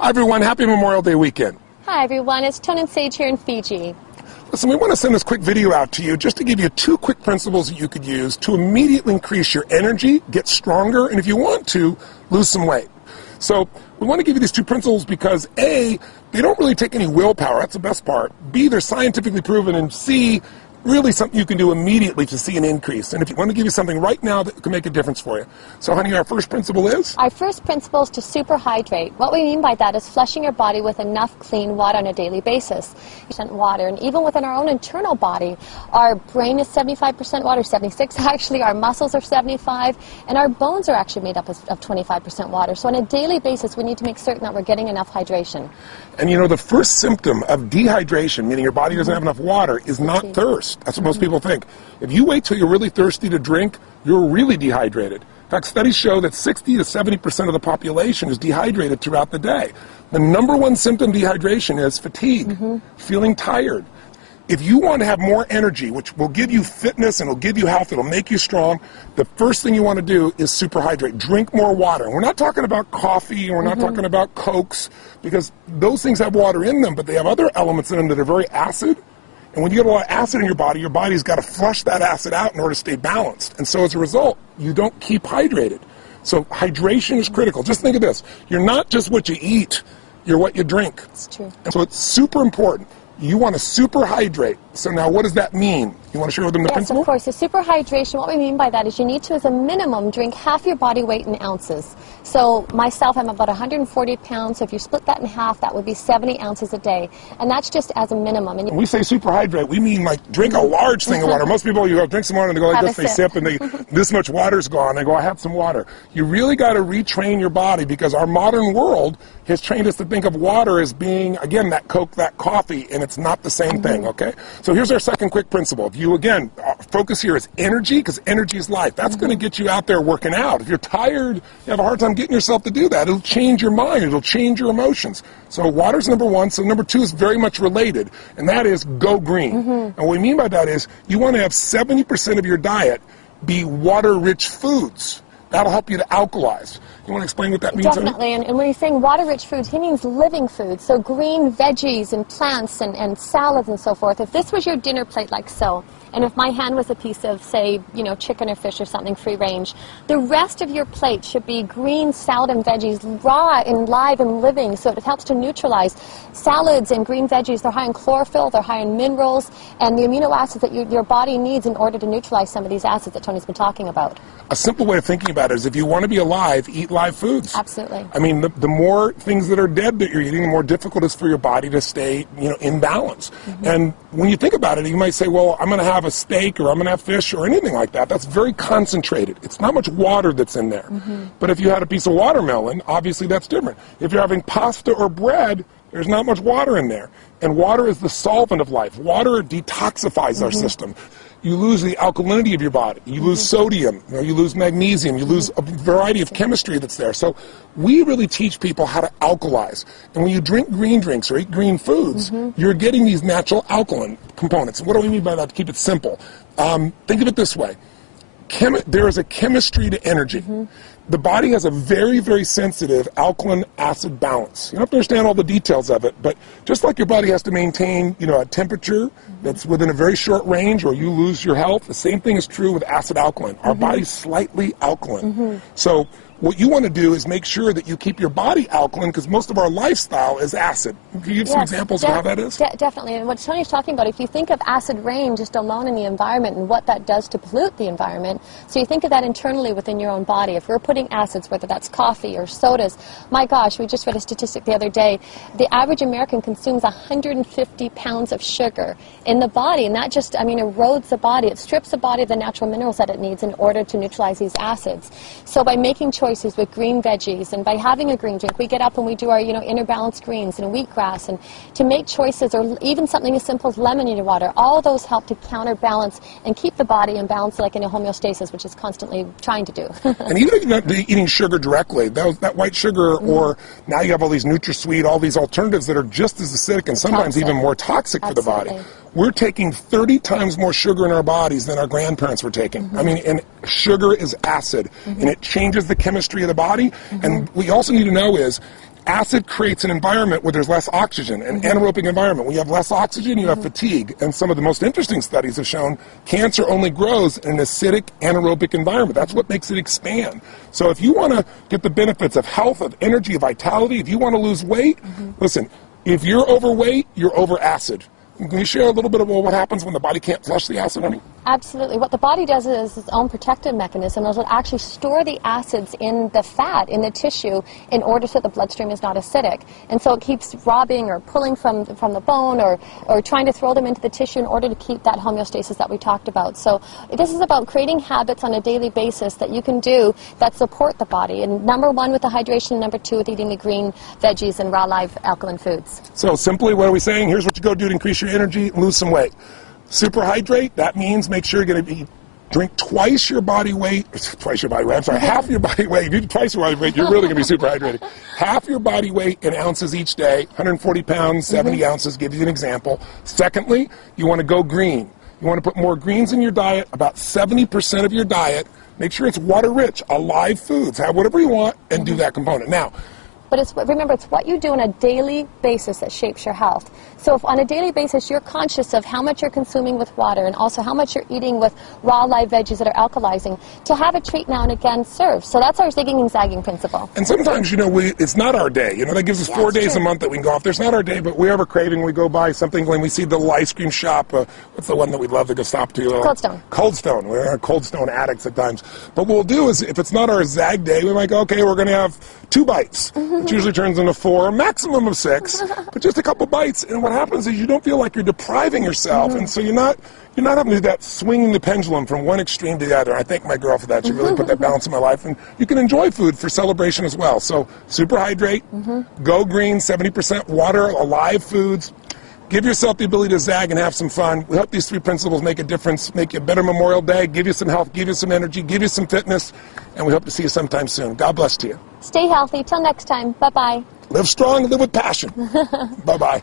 Hi everyone, happy Memorial Day weekend. Hi everyone, it's Tone and Sage here in Fiji. Listen, we want to send this quick video out to you just to give you 2 quick principles that you could use to immediately increase your energy, get stronger, and if you want to, lose some weight. So we want to give you these 2 principles because A, they don't really take any willpower, that's the best part. B, they're scientifically proven, and C, really something you can do immediately to see an increase. And if you want to give you something right now that can make a difference for you. So honey, our first principle is? Our first principle is to superhydrate. What we mean by that is flushing your body with enough clean water on a daily basis. Water, and even within our own internal body, our brain is 75% water, 76 actually, our muscles are 75, and our bones are actually made up of 25% water. So on a daily basis, we need to make certain that we're getting enough hydration. And you know, the first symptom of dehydration, meaning your body doesn't have enough water, is not thirst. That's what most people think. If you wait till you're really thirsty to drink, you're really dehydrated. In fact, studies show that 60 to 70% of the population is dehydrated throughout the day. The #1 symptom of dehydration is fatigue, feeling tired. If you want to have more energy, which will give you fitness and will give you health, it'll make you strong, the first thing you want to do is superhydrate. Drink more water. And we're not talking about coffee, and we're not talking about Cokes, because those things have water in them, but they have other elements in them that are very acid. And when you get a lot of acid in your body's got to flush that acid out in order to stay balanced. And so as a result, you don't keep hydrated. So hydration is critical. Just think of this. You're not just what you eat, you're what you drink. It's true. And so it's super important. You want to superhydrate. So now what does that mean? You want to share with them the principle? Yes, of course. So superhydration, what we mean by that is you need to, as a minimum, drink half your body weight in ounces. So myself, I'm about 140 pounds, so if you split that in half, that would be 70 ounces a day. And that's just as a minimum. And when we say superhydrate, we mean like drink a large thing of water. Most people, you go drink some water and they go like this, they sip and this much water's gone. They go, I had some water. You really got to retrain your body because our modern world has trained us to think of water as being, again, that Coke, that coffee, and it's not the same thing, okay? So here's our second quick principle. If you, again, focus here is energy, because energy is life. That's going to get you out there working out. If you're tired, you have a hard time getting yourself to do that. It'll change your mind. It'll change your emotions. So water's #1. So #2 is very much related, and that is go green. And what we mean by that is you want to have 70% of your diet be water-rich foods. That'll help you to alkalize. You want to explain what that means? Definitely, and when he's saying water-rich foods, he means living foods, so green veggies and plants and salads and so forth. If this was your dinner plate like so, and if my hand was a piece of, say, you know, chicken or fish or something free range, the rest of your plate should be green salad and veggies, raw and live and living, so it helps to neutralize. Salads and green veggies, they're high in chlorophyll, they're high in minerals, and the amino acids that your body needs in order to neutralize some of these acids that Tony's been talking about. A simple way of thinking about it is if you want to be alive, eat live foods. Absolutely. I mean, the more things that are dead that you're eating, the more difficult it is for your body to stay, you know, in balance. And when you think about it, you might say, well, I'm going to have a steak or I'm going to have fish or anything like that. That's very concentrated. It's not much water that's in there. But if you had a piece of watermelon, obviously that's different. If you're having pasta or bread, there's not much water in there. And water is the solvent of life. Water detoxifies our system. You lose the alkalinity of your body. You lose sodium. You lose magnesium. You lose a variety of chemistry that's there. So we really teach people how to alkalize. And when you drink green drinks or eat green foods, you're getting these natural alkaline components. And what do we mean by that? To keep it simple. Think of it this way. There is a chemistry to energy. The body has a very, very sensitive alkaline acid balance. You don't have to understand all the details of it, but just like your body has to maintain, you know, a temperature that's within a very short range or you lose your health, the same thing is true with acid alkaline. Our body's slightly alkaline. So what you want to do is make sure that you keep your body alkaline because most of our lifestyle is acid. Can you give some examples of how that is? Definitely. And what Tony's talking about, if you think of acid rain just alone in the environment and what that does to pollute the environment, so you think of that internally within your own body. If we're putting acids, whether that's coffee or sodas, my gosh, we just read a statistic the other day. The average American consumes 150 pounds of sugar in the body, and that just, I mean, erodes the body. It strips the body of the natural minerals that it needs in order to neutralize these acids. So by making choices with green veggies and by having a green drink, we get up and we do our, you know, inner balanced greens and wheatgrass, and to make choices, or even something as simple as lemonade water, all those help to counterbalance and keep the body in balance, like in a homeostasis, which is constantly trying to do. And even if you're not eating sugar directly, that white sugar, or now you have all these NutraSweet, all these alternatives that are just as acidic and sometimes even more toxic for the body. We're taking 30 times more sugar in our bodies than our grandparents were taking. I mean, and sugar is acid, and it changes the chemistry of the body. And what you also need to know is, acid creates an environment where there's less oxygen, an anaerobic environment. When you have less oxygen, you have fatigue. And some of the most interesting studies have shown cancer only grows in an acidic anaerobic environment. That's what makes it expand. So if you want to get the benefits of health, of energy, of vitality, if you want to lose weight, listen, if you're overweight, you're over acid. Can you share a little bit of what happens when the body can't flush the acid, honey? Absolutely. What the body does is its own protective mechanism. It'll actually store the acids in the fat, in the tissue, in order so the bloodstream is not acidic. And so it keeps robbing or pulling from the bone or trying to throw them into the tissue in order to keep that homeostasis that we talked about. So this is about creating habits on a daily basis that you can do that support the body. And number one with the hydration, number two with eating the green veggies and raw live alkaline foods. So simply, what are we saying? Here's what you go do to increase your energy, lose some weight. Super hydrate, that means make sure you're going to drink half your body weight. If you do twice your body weight, you're really going to be super hydrated. Half your body weight in ounces each day, 140 pounds, 70 ounces, give you an example. Secondly, you want to go green. You want to put more greens in your diet, about 70% of your diet. Make sure it's water-rich, alive foods. Have whatever you want and do that component. Now, but remember, it's what you do on a daily basis that shapes your health. So if on a daily basis you're conscious of how much you're consuming with water and also how much you're eating with raw live veggies that are alkalizing, to have a treat now and again serves. So that's our zigging and zagging principle. And sometimes, it's not our day. That gives us 4 days a month that we can go off. There's not our day, but we have a craving. We go buy something when we see the little ice cream shop. What's the one that we love to go stop to? Cold Stone. Cold Stone. We're Cold Stone addicts at times. But what we'll do is, if it's not our zag day, we might go, okay, we're going to have 2 bites. Which usually turns into 4, a maximum of 6, but just a couple bites. And what happens is you don't feel like you're depriving yourself, and so you're not having to do that swinging the pendulum from one extreme to the other. I thank my girl for that. She really put that balance in my life, and you can enjoy food for celebration as well. So super hydrate, go green, 70% water, alive foods. Give yourself the ability to zag and have some fun. We hope these 3 principles make a difference, make you a better Memorial Day, give you some health, give you some energy, give you some fitness, and we hope to see you sometime soon. God bless to you. Stay healthy. Till next time. Bye-bye. Live strong, live with passion. Bye-bye.